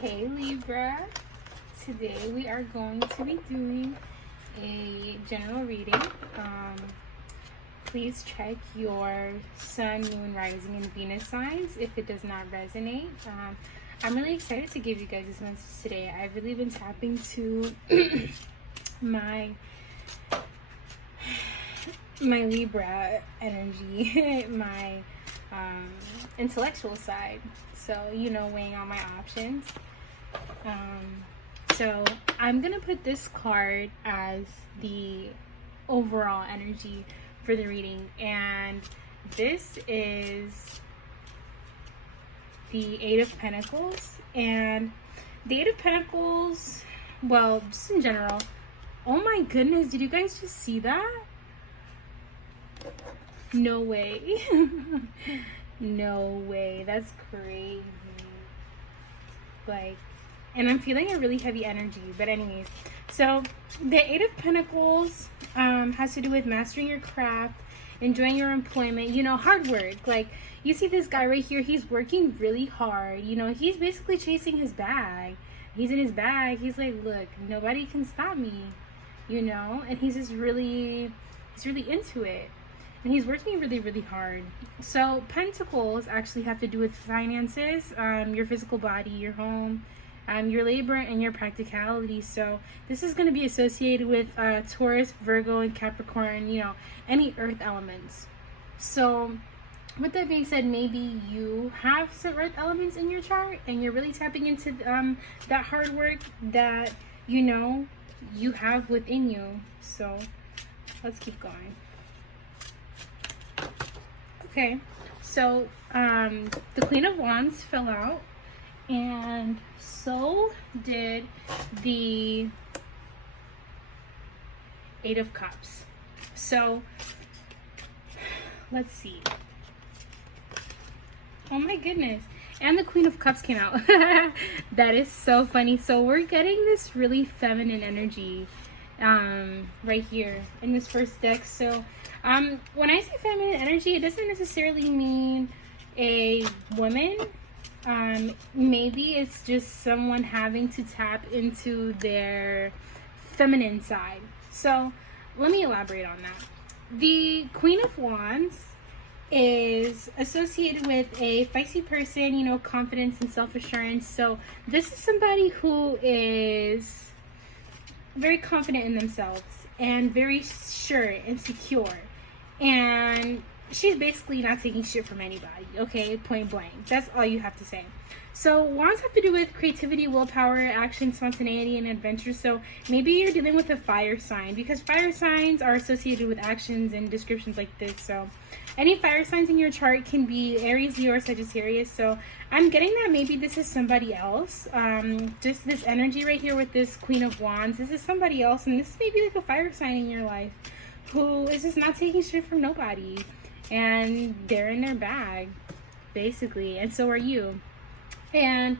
Hey Libra, today we are going to be doing a general reading. Please check your sun, moon, rising, and Venus signs if it does not resonate. I'm really excited to give you guys this message today. I've really been tapping to my Libra energy, my intellectual side. So, weighing out my options. So I'm gonna put this card as the overall energy for the reading, and this is the Eight of Pentacles. And the Eight of Pentacles, well, just in general, oh my goodness, did you guys just see that? No way. No way, that's crazy. Like, and I'm feeling a really heavy energy. But anyways, so the Eight of Pentacles has to do with mastering your craft, enjoying your employment, hard work. Like, you see this guy right here, he's working really hard. He's basically chasing his bag. He's in his bag. He's like, look, nobody can stop me, and he's just really, he's really into it. And he's working really, really hard. So pentacles actually have to do with finances, your physical body, your home, your labor, and your practicality. So this is going to be associated with Taurus, Virgo, and Capricorn, any earth elements. So with that being said, maybe you have some earth elements in your chart and you're really tapping into that hard work that, you have within you. So let's keep going. Okay, so the Queen of Wands fell out, and so did the Eight of Cups. So let's see. Oh my goodness. And the Queen of Cups came out. That is so funny. So we're getting this really feminine energy right here in this first deck. So when I say feminine energy, it doesn't necessarily mean a woman. Maybe it's just someone having to tap into their feminine side. So let me elaborate on that. The Queen of Wands is associated with a feisty person, confidence and self-assurance. So this is somebody who is very confident in themselves and very sure and secure. And she's basically not taking shit from anybody, okay? Point blank. That's all you have to say. So wands have to do with creativity, willpower, action, spontaneity, and adventure. So maybe you're dealing with a fire sign, because fire signs are associated with actions and descriptions like this. So any fire signs in your chart can be Aries, Leo, or Sagittarius. So I'm getting that maybe this is somebody else. Just this energy right here with this Queen of Wands. This is somebody else, and this is maybe like a fire sign in your life who is just not taking shit from nobody. And they're in their bag, basically. And so are you. And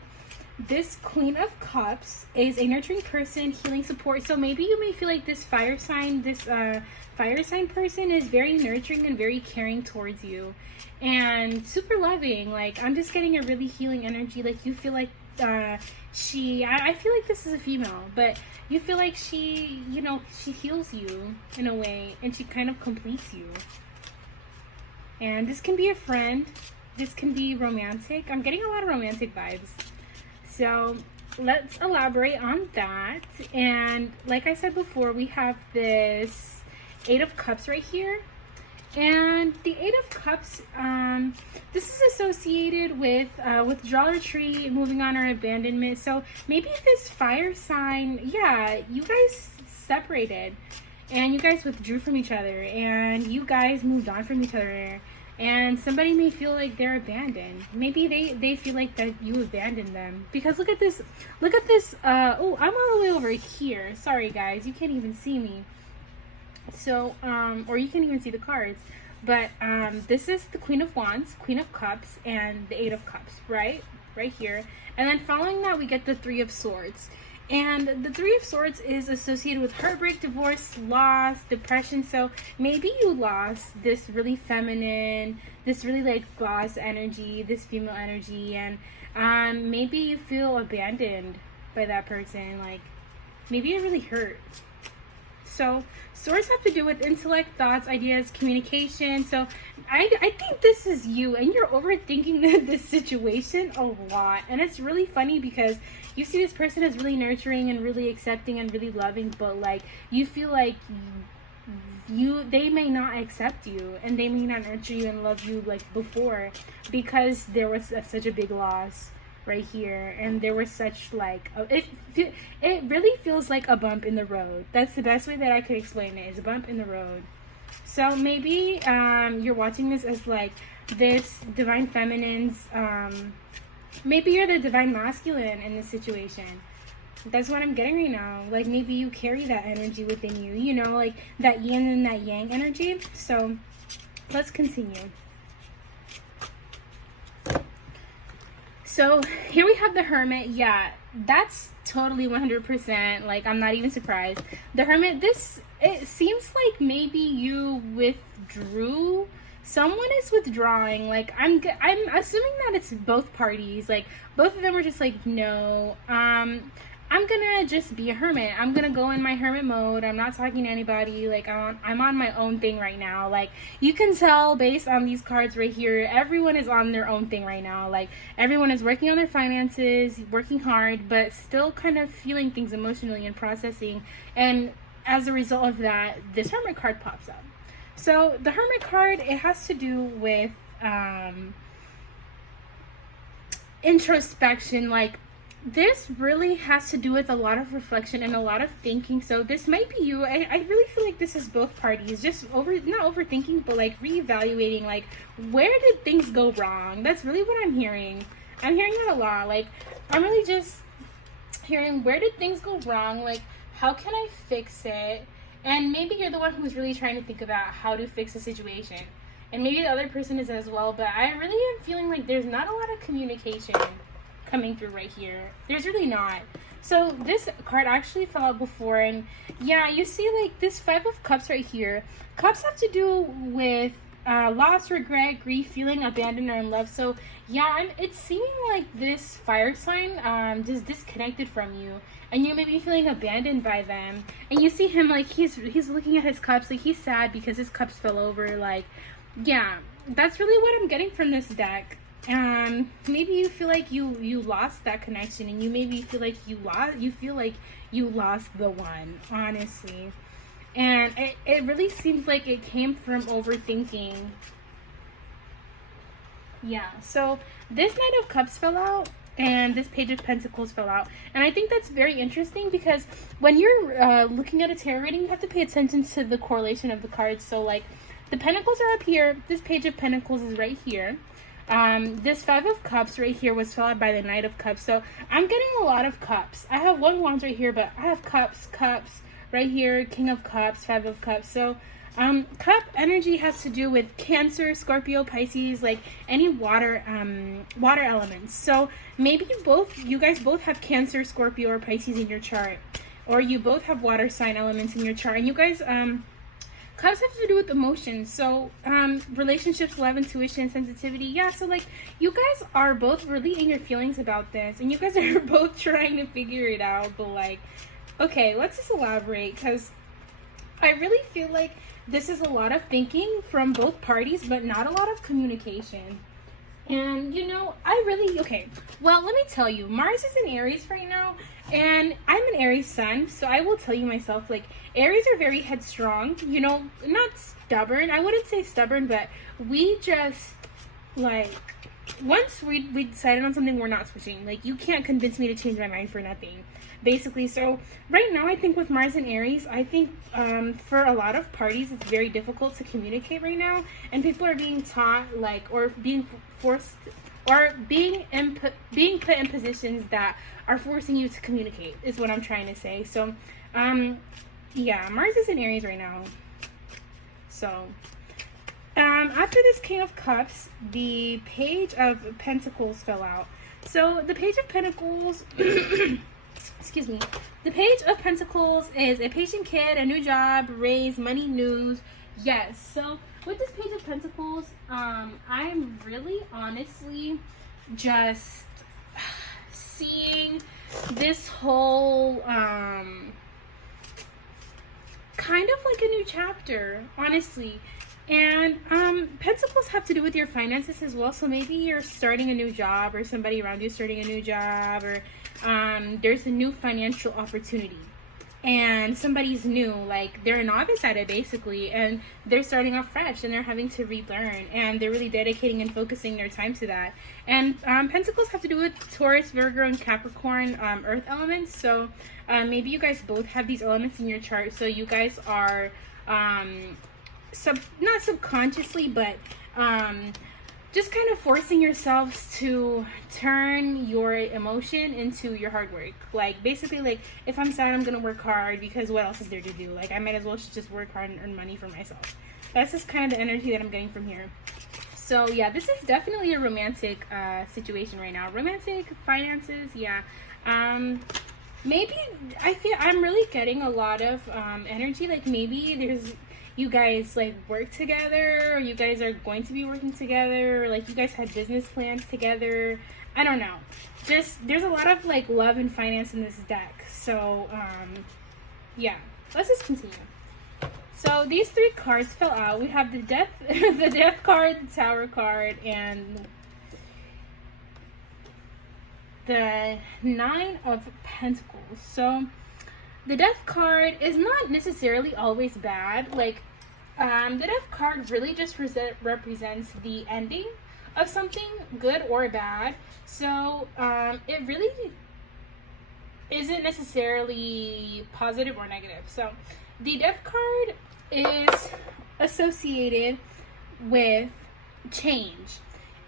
this Queen of Cups is a nurturing person, healing support. So maybe you may feel like this fire sign person is very nurturing and very caring towards you, and super loving. Like, I'm just getting a really healing energy. Like, you feel like I feel like this is a female, but you feel like she heals you in a way, and she kind of completes you. And this can be a friend. This can be romantic. I'm getting a lot of romantic vibes. So let's elaborate on that. And like I said before, we have this Eight of Cups right here. And the Eight of Cups, this is associated with withdrawal, retreat, moving on, or abandonment. So maybe this fire sign, yeah, you guys separated. And you guys withdrew from each other. And you guys moved on from each other. And somebody may feel like they're abandoned. Maybe they feel like that you abandoned them. Because look at this, oh, I'm all the way over here. Sorry guys, you can't even see me. So, or you can't even see the cards. But this is the Queen of Wands, Queen of Cups, and the Eight of Cups, right? Right here. And then following that, we get the Three of Swords. And the Three of Swords is associated with heartbreak, divorce, loss, depression. So maybe you lost this really feminine, this really like boss energy, this female energy, and maybe you feel abandoned by that person. Like maybe it really hurt. So swords have to do with intellect, thoughts, ideas, communication. So I think this is you, and you're overthinking this situation a lot. And it's really funny because you see this person as really nurturing and really accepting and really loving, but like you feel like they may not accept you, and they may not nurture you and love you like before, because there was such a big loss right here, and there was such like it really feels like a bump in the road. That's the best way that I could explain it, is a bump in the road. So maybe you're watching this as like this divine feminine's maybe you're the divine masculine in this situation. That's what I'm getting right now. Like maybe you carry that energy within you, you know, like that yin and that yang energy. So let's continue. So here we have the Hermit. Yeah, that's totally 100%. Like, I'm not even surprised. The Hermit, it seems like maybe you withdrew. Someone is withdrawing. Like, I'm assuming that it's both parties. Like, both of them are just like, no, I'm gonna just be a hermit. I'm gonna go in my hermit mode. I'm not talking to anybody. Like, I'm on my own thing right now. Like, you can tell based on these cards right here, everyone is on their own thing right now. Like, everyone is working on their finances, working hard, but still kind of feeling things emotionally and processing. And as a result of that, this Hermit card pops up. So the Hermit card, it has to do with introspection. Like, this really has to do with a lot of reflection and a lot of thinking. So this might be you. I really feel like this is both parties. Just not overthinking, but like reevaluating, like, where did things go wrong? That's really what I'm hearing. I'm hearing that a lot. Like, I'm really just hearing, where did things go wrong? Like, how can I fix it? And maybe you're the one who's really trying to think about how to fix the situation. And maybe the other person is as well. But I really am feeling like there's not a lot of communication coming through right here. There's really not. So this card actually fell out before, and yeah, you see like this Five of Cups right here. Cups have to do with loss, regret, grief, feeling abandoned or in love. So yeah, it's seeming like this fire sign just disconnected from you, and you may be feeling abandoned by them. And you see him like he's looking at his cups, like he's sad because his cups fell over. Like, yeah, that's really what I'm getting from this deck. Maybe you feel like you lost that connection, and you maybe feel like you lost the one, honestly. And it really seems like it came from overthinking. Yeah, so this Knight of Cups fell out, and this Page of Pentacles fell out. And I think that's very interesting, because when you're looking at a tarot reading, you have to pay attention to the correlation of the cards. So like, the Pentacles are up here, this Page of Pentacles is right here. This Five of Cups right here was followed by the Knight of Cups. So I'm getting a lot of cups. I have one wands right here, but I have cups right here, King of Cups, Five of Cups. So cup energy has to do with Cancer, Scorpio, Pisces, like any water elements. So maybe you guys both have Cancer, Scorpio, or Pisces in your chart, or you both have water sign elements in your chart, and you guys cups have to do with emotions. So relationships, love, intuition, sensitivity. Yeah, so like, you guys are both really in your feelings about this, and you guys are both trying to figure it out. But like, okay, let's just elaborate, because I really feel like this is a lot of thinking from both parties, but not a lot of communication. And you know, okay, well, let me tell you, Mars is in Aries right now, and I'm an Aries sun, so I will tell you myself, like, Aries are very headstrong, you know, not stubborn. I wouldn't say stubborn, but we just, like, once we decided on something, we're not switching. Like, you can't convince me to change my mind for nothing, basically. So right now, I think with Mars and Aries, I think for a lot of parties, it's very difficult to communicate right now, and people are being taught, like, or being forced, or being put in positions that are forcing you to communicate, is what I'm trying to say. So yeah, Mars is in Aries right now. So after this King of Cups, the Page of Pentacles fell out. So the Page of Pentacles excuse me, the Page of Pentacles is a patient kid, a new job, raise, money, news. Yes, so with this Page of Pentacles, I'm really honestly just seeing this whole kind of like a new chapter, honestly. And pentacles have to do with your finances as well. So maybe you're starting a new job, or somebody around you starting a new job, or there's a new financial opportunity, and somebody's new, like they're a novice at it basically, and they're starting off fresh and they're having to relearn, and they're really dedicating and focusing their time to that. And pentacles have to do with Taurus, Virgo, and Capricorn earth elements. So maybe you guys both have these elements in your chart, so you guys are not subconsciously, but just kind of forcing yourselves to turn your emotion into your hard work. Like basically, like if I'm sad, I'm gonna work hard, because what else is there to do? Like I might as well just work hard and earn money for myself. That's just kind of the energy that I'm getting from here. So yeah, this is definitely a romantic situation right now. Romantic finances, yeah. Maybe I feel I'm really getting a lot of energy. Like maybe you guys like work together, or you guys are going to be working together, or like you guys had business plans together. I don't know. Just there's a lot of like love and finance in this deck. So yeah, let's just continue. So these three cards fell out. We have the death, the death card, the Tower card, and the Nine of Pentacles. So the Death card is not necessarily always bad. Like, the Death card really just represents the ending of something, good or bad. So, it really isn't necessarily positive or negative. So, the Death card is associated with change.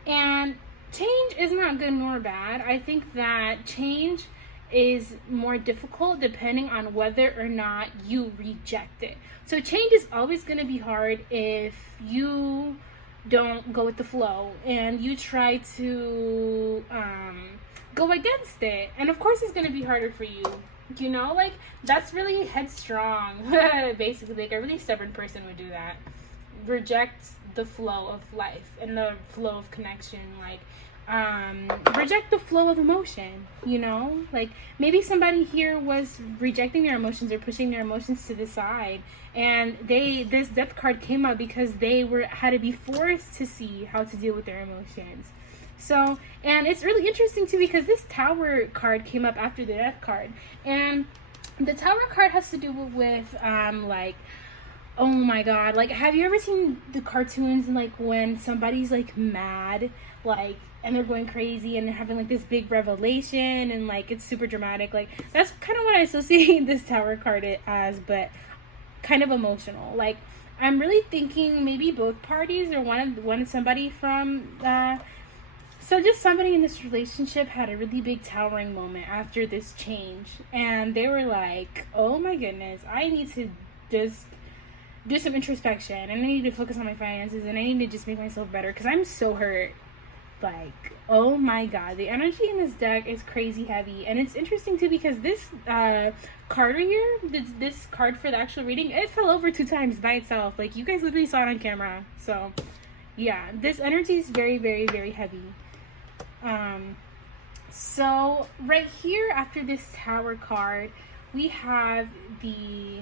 And change is not good nor bad. I think that change is more difficult depending on whether or not you reject it. So change is always going to be hard if you don't go with the flow and you try to go against it. And of course it's going to be harder for you. You know, like that's really headstrong. Basically, like a really stubborn person would do that. Reject the flow of life and the flow of connection. Like reject the flow of emotion, you know? Like maybe somebody here was rejecting their emotions or pushing their emotions to the side, and this Death card came up because they had to be forced to see how to deal with their emotions. So, and it's really interesting too because this Tower card came up after the Death card, and the Tower card has to do with like, oh my god, like have you ever seen the cartoons and like when somebody's like mad, like, and they're going crazy and they're having like this big revelation and like it's super dramatic? Like that's kind of what I associate this Tower card as, but kind of emotional. Like I'm really thinking maybe both parties or somebody from so just somebody in this relationship had a really big towering moment after this change, and they were like, oh my goodness, I need to just do some introspection, and I need to focus on my finances, and I need to just make myself better because I'm so hurt. Like, oh my god, the energy in this deck is crazy heavy. And it's interesting too because this card right here, this card for the actual reading, it fell over 2 times by itself. Like, you guys literally saw it on camera. So yeah, this energy is very, very, very heavy. So right here after this Tower card, we have the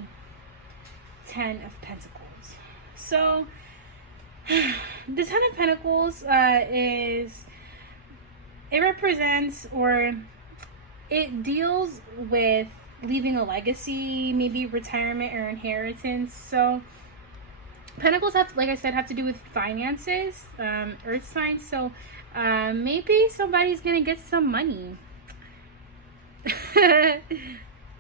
10 of Pentacles. So the 10 of Pentacles it represents, or it deals with leaving a legacy, maybe retirement or inheritance. So Pentacles have, like I said, have to do with finances, earth signs. So maybe somebody's gonna get some money.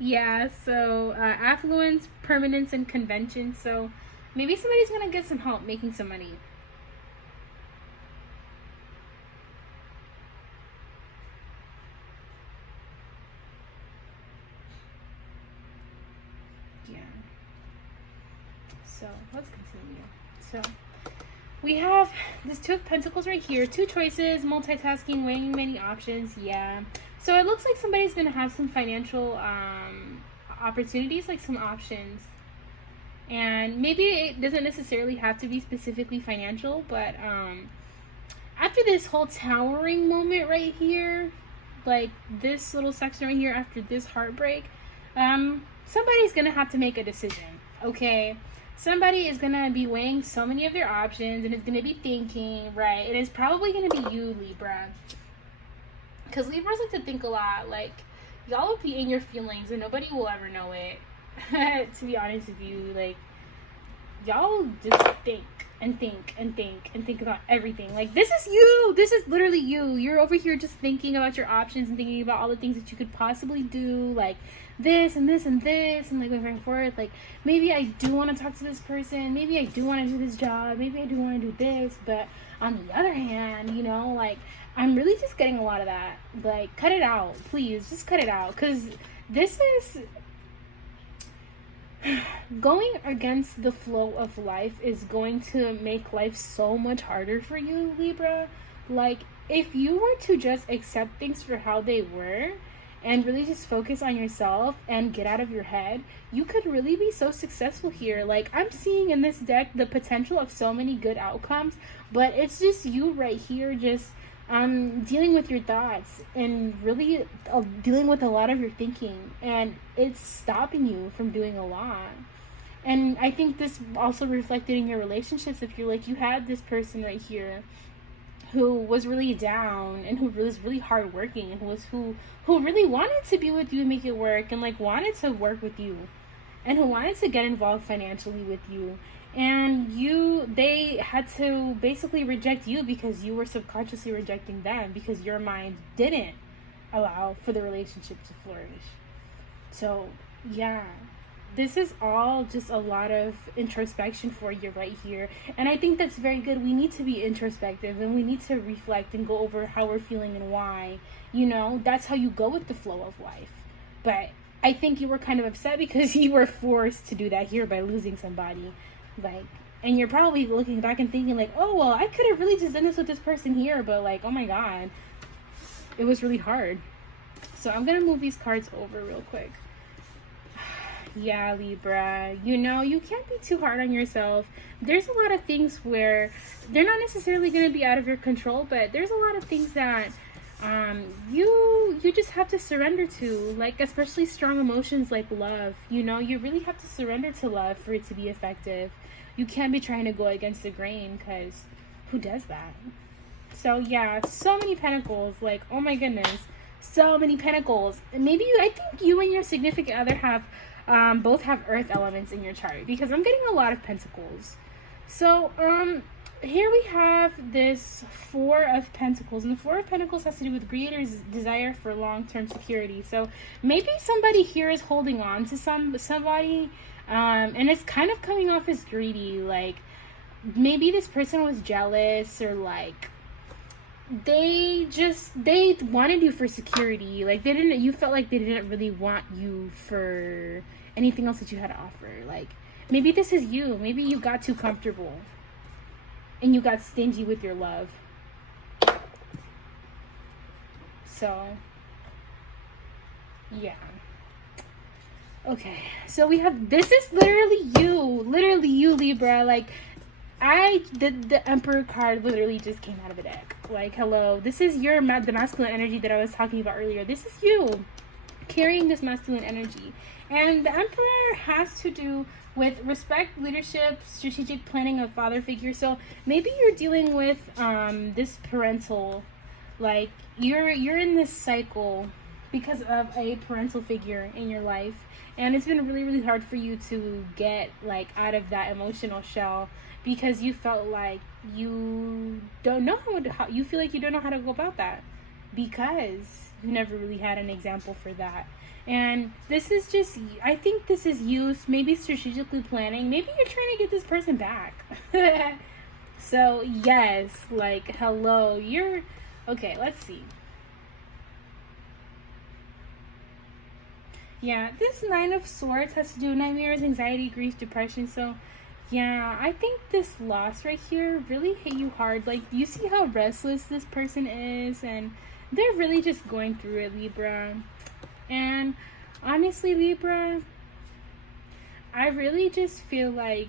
Yeah, so affluence, permanence, and convention. So maybe somebody's gonna get some help making some money. Yeah. So let's continue. So We have this Two of Pentacles right here. Two choices, multitasking, weighing many options. Yeah. So it looks like somebody's going to have some financial opportunities, like some options. And maybe it doesn't necessarily have to be specifically financial, but after this whole towering moment right here, like this little section right here after this heartbreak, somebody's going to have to make a decision, okay? Somebody is going to be weighing so many of their options and is going to be thinking, right? It is probably going to be you, Libra. Because Libras like to think a lot. Like, y'all will be in your feelings and nobody will ever know it. To be honest with you, like, y'all just think and think and think and think about everything. Like, this is you. This is literally you. You're over here just thinking about your options and thinking about all the things that you could possibly do. Like, this and this and this. And, like, going back and forth. Like, maybe I do want to talk to this person. Maybe I do want to do this job. Maybe I do want to do this. But on the other hand, you know, like, I'm really just getting a lot of that. Like, cut it out. Please, just cut it out. Because this is... going against the flow of life is going to make life so much harder for you, Libra. Like, if you were to just accept things for how they were and really just focus on yourself and get out of your head, you could really be so successful here. Like, I'm seeing in this deck the potential of so many good outcomes, but it's just you right here just dealing with your thoughts and really dealing with a lot of your thinking, and it's stopping you from doing a lot. And I think this also reflected in your relationships. If you're like, you had this person right here who was really down and who was really hardworking and who really wanted to be with you and make it work and like wanted to work with you and who wanted to get involved financially with you. And they had to basically reject you because you were subconsciously rejecting them because your mind didn't allow for the relationship to flourish. So, yeah, this is all just a lot of introspection for you right here. And I think that's very good. We need to be introspective and we need to reflect and go over how we're feeling and why. You know, that's how you go with the flow of life. But I think you were kind of upset because you were forced to do that here by losing somebody. Like, and you're probably looking back and thinking like, oh, well, I could have really just done this with this person here, but like, oh my god, it was really hard. So I'm gonna move these cards over real quick. Yeah, Libra, you know, you can't be too hard on yourself. There's a lot of things where they're not necessarily going to be out of your control, but there's a lot of things that you just have to surrender to, like especially strong emotions like love. You know, you really have to surrender to love for it to be effective. You can't be trying to go against the grain, because who does that? So yeah, so many pentacles, like, oh my goodness, so many pentacles. And maybe I think you and your significant other have both have earth elements in your chart, because I'm getting a lot of pentacles. So here we have this Four of Pentacles, and the Four of Pentacles has to do with greed or desire for long-term security. So maybe somebody here is holding on to somebody, and it's kind of coming off as greedy. Like, maybe this person was jealous, or like they wanted you for security. Like, you felt like they didn't really want you for anything else that you had to offer. Like, maybe this is you. Maybe you got too comfortable and you got stingy with your love. So, yeah. Okay, so we have, this is literally you, Libra. Like, the Emperor card literally just came out of the deck. Like, hello, this is the masculine energy that I was talking about earlier. This is you carrying this masculine energy. And the Emperor has to do with respect, leadership, strategic planning of father figure. So maybe you're dealing with this parental, like, you're in this cycle because of a parental figure in your life, and it's been really, really hard for you to get like out of that emotional shell, because you felt like you don't know how you feel like you don't know how to go about that, because you never really had an example for that. And this is just, I think this is you maybe strategically planning. Maybe you're trying to get this person back. So yes, like, hello, you're okay. Let's see. Yeah, this Nine of Swords has to do with nightmares, anxiety, grief, depression. So Yeah, I think this loss right here really hit you hard. Like, you see how restless this person is, and they're really just going through it, Libra. And honestly, Libra, I really just feel like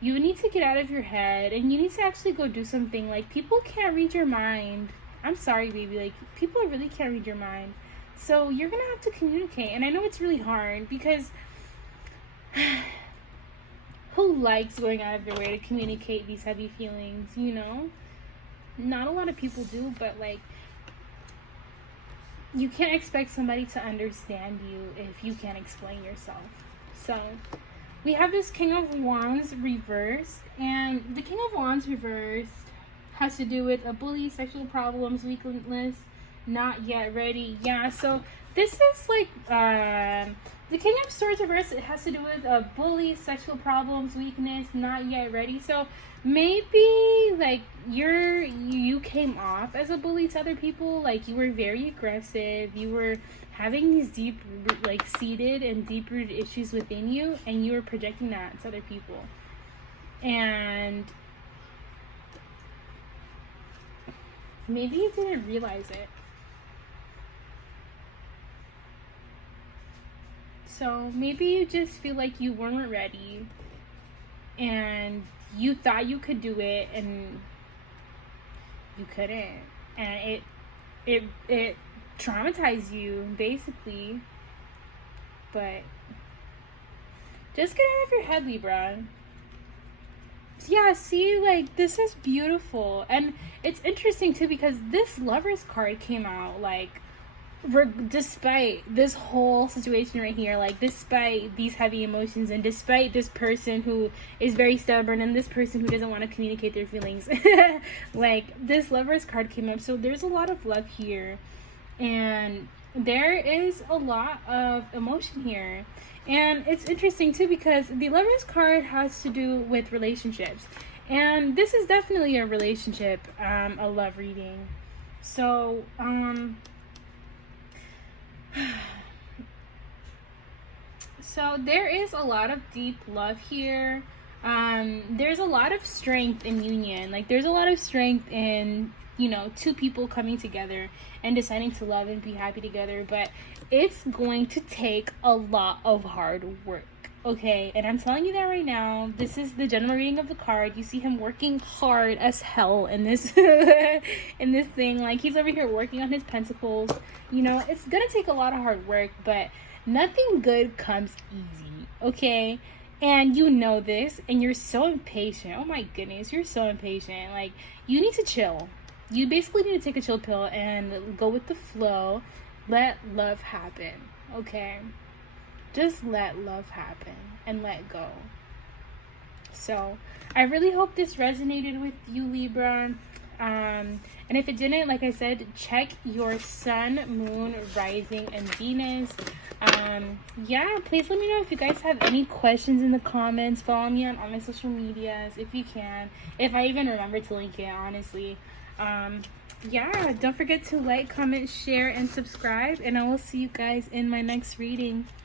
you need to get out of your head and you need to actually go do something. Like, people can't read your mind. I'm sorry, baby. Like, people really can't read your mind. So you're gonna have to communicate. And I know it's really hard because who likes going out of their way to communicate these heavy feelings, you know? Not a lot of people do, but like, you can't expect somebody to understand you if you can't explain yourself. So we have this King of Wands reversed, and the King of Wands reversed has to do with a bully, sexual problems, weakness, not yet ready. Yeah, so this is like the King of Swords reversed. It has to do with a bully, sexual problems, weakness, not yet ready. So maybe like you came off as a bully to other people. Like, you were very aggressive. You were having these deep, like, seated and deep rooted issues within you, and you were projecting that to other people. And maybe you didn't realize it. So maybe you just feel like you weren't ready and you thought you could do it and you couldn't. And it traumatized you, basically. But just get out of your head, Libra. Yeah, see, like, this is beautiful. And it's interesting too because this Lovers card came out, like, despite this whole situation right here, like, despite these heavy emotions, and despite this person who is very stubborn, and this person who doesn't want to communicate their feelings, like, this Lovers card came up. So there's a lot of love here, and there is a lot of emotion here. And it's interesting too because the Lovers card has to do with relationships, and this is definitely a relationship, a love reading. So so there is a lot of deep love here. There's a lot of strength in union. Like, there's a lot of strength in, you know, two people coming together and deciding to love and be happy together. But it's going to take a lot of hard work, okay? And I'm telling you that right now. This is the general reading of the card. You see him working hard as hell in this in this thing. Like, he's over here working on his pentacles. You know, it's gonna take a lot of hard work, but nothing good comes easy, okay? And you know this, and you're so impatient. Oh my goodness, you're so impatient. Like, you need to chill. You basically need to take a chill pill and go with the flow. Let love happen, okay? Just let love happen and let go. So I really hope this resonated with you, Libra. And if it didn't, like I said, check your sun, moon, rising, and Venus. Yeah, please let me know if you guys have any questions in the comments. Follow me on all my social medias if you can, if I even remember to link it, honestly. Yeah, don't forget to like, comment, share, and subscribe, and I will see you guys in my next reading.